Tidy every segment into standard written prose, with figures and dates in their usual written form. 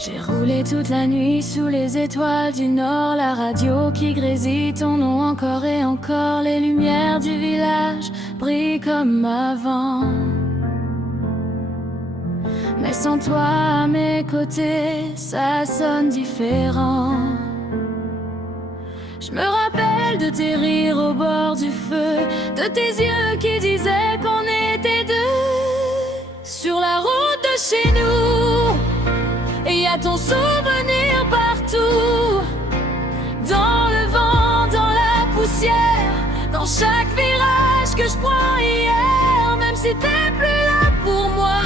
J'ai roulé toute la nuit sous les étoiles du nord, la radio qui grésille ton nom encore et encore. Les lumières du village brillent comme avant. Mais sans toi à mes côtés, ça sonne différent. Je me rappelle de tes rires au bord du feu, de tes yeux qui disaient qu'on était deux. Sur la route de chez nous, et y a ton souvenir partout. Dans le vent, dans la poussière, dans chaque virage que je prends hier. Même si t'es plus là pour moi,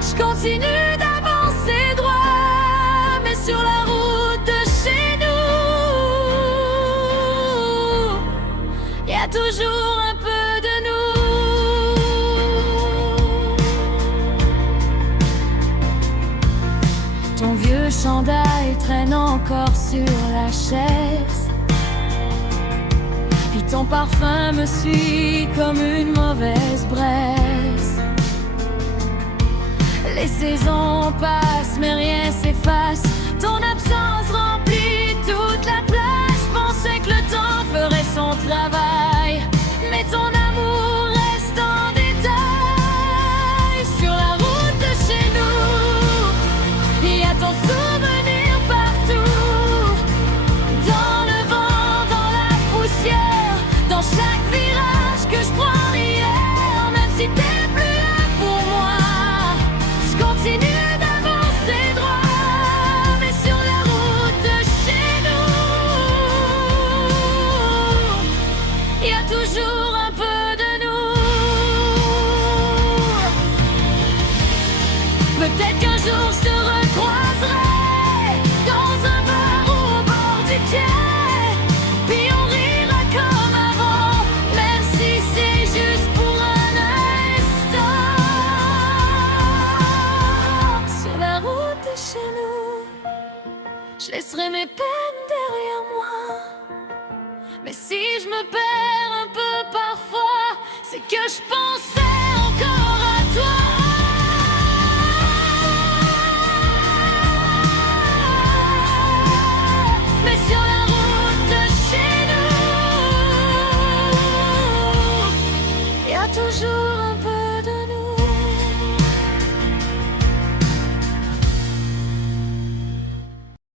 je continue d'avancer droit. Mais sur la route de chez nous, y a toujours un peu de nous. Ton vieux chandail traîne encore sur la chaise, puis ton parfum me suit comme une mauvaise braise. Les saisons passent mais rien s'efface, ton absence remplit toute la place. Je pensais que le temps ferait son travail, mais ton amour reste en détail. Sur la route de chez nous, y a ton souvenir partout. Dans le vent, dans la poussière, dans chaque virage que je prends hier. Même si t'es plus là pour moi, je continue d'avancer droit. Mais sur la route de chez nous, y a toujours un peu de nous. Peut-être qu'un jour je te recroiserai dans un bar ou au bord du quai, puis on rira comme avant, même si c'est juste pour un instant. Sur la route de chez nous, je laisserai mes peines derrière moi. Mais si je me perds un peu parfois, c'est que je pense à